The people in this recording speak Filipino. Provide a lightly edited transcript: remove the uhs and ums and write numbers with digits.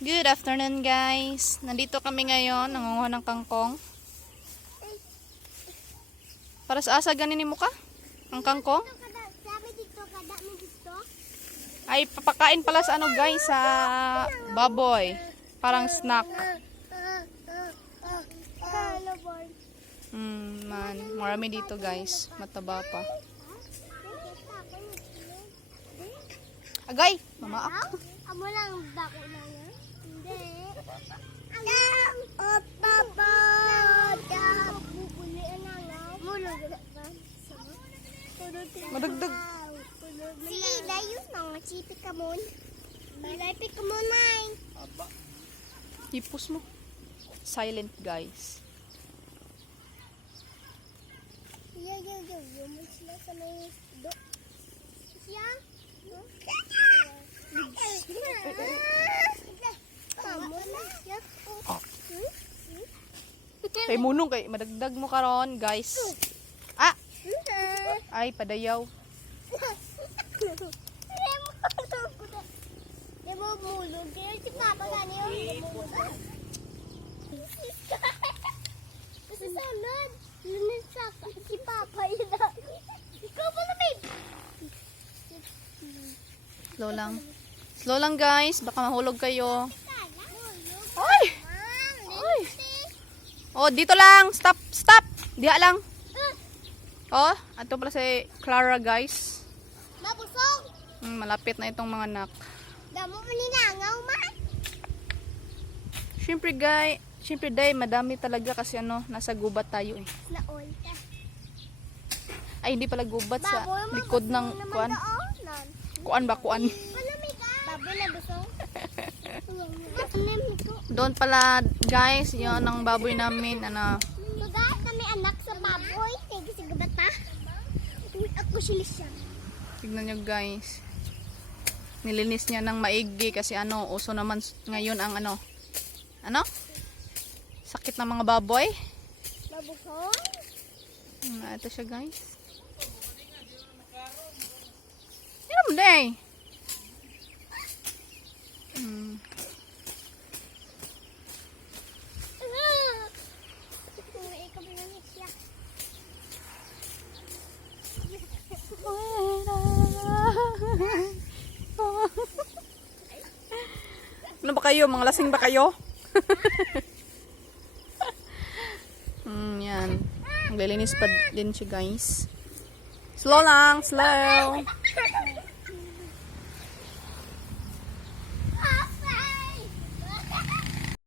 Good afternoon guys. Nandito kami ngayon, nangunguha ng kangkong. Para sa asa ganin mo ka? Ang kangkong? Ay papakain pala sa ano guys, sa baboy. Parang snack. Man, marami dito guys. Mataba pa. Agay, mamaak. Amo lang dako na yan. Hindi. Ang otapad. Bubulian na lang. Mulog na ba? Madagdag. Si Ida yun mga chipi ka mo. Malay ka mo na. Ipos mo. Silent guys. Yo. Yung sila sa may do. Siya? Kay munong kay madagdag mo karon guys. Ah! Ay padayaw. Demo mulog. Kaya si Papa gani yung kasi salad. Lunin sa si Papa yun. Ikaw pala babe. Slow lang. Slow lang guys, baka mahulog kayo. Oy! Oy! Oh, dito lang. Stop, stop. Diha lang. Oh, ato pala si Clara guys. Mabusog. Malapit na itong mga anak. Damo mo ninangaw man. Siyempre guys, siyempre day, madami talaga kasi ano, nasa gubat tayo eh. Na all ka. Ay, hindi pala gubat sa likod ng kuan. Kuan ba, kuan? Baboy na busog. Doon pala guys, yon ang baboy namin, ano. Magay kami anak sa baboy. Kaya sige bata. Ako sila siya. Tignan nyo guys. Nilinis niya ng maigi kasi ano, uso naman ngayon ang ano. Ano? Sakit ng mga baboy. Mabusog? Ito siya guys. Yan mo day. Ano ba kayo? Mga lasing ba kayo? Yan. Maglilinis pa din siya guys. Slow lang, slow.